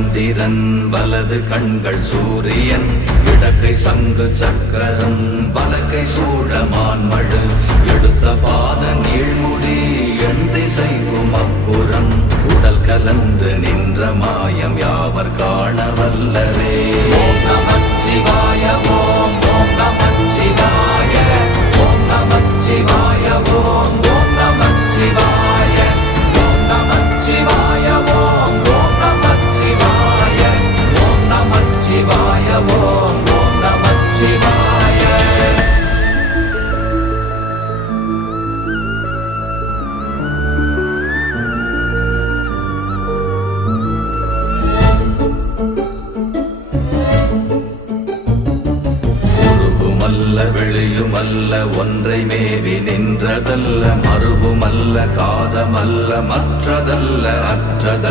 சந்திரன் வலது கண்கள் சூரியன் இடக்கை சங்கு சக்கரம் வலக்கை சூழமான்மழு எடுத்த பாத நீழ்முடி எண் திசைக்கும் அப்புறம் உடல் கலந்து நின்ற மாயம் யாவர் காண வல்லரே. ஓம் நமச்சிவாய ஓம் ஓம் நமச்சிவாய ஓம் நமச்சிவாய ஓம் ஓம் நமச்சிவாய ஓம் நமச்சிவாய ஓம் ஓம் நமச்சிவாய ஓம் நமச்சிவாய ஓம் ஓம் நமச்சிவாய. வெளியுமல்ல ஒன்றை மேவி நின்றதல்ல மறுவுமல்ல காதமல்ல மற்றதல்ல அற்றதல்ல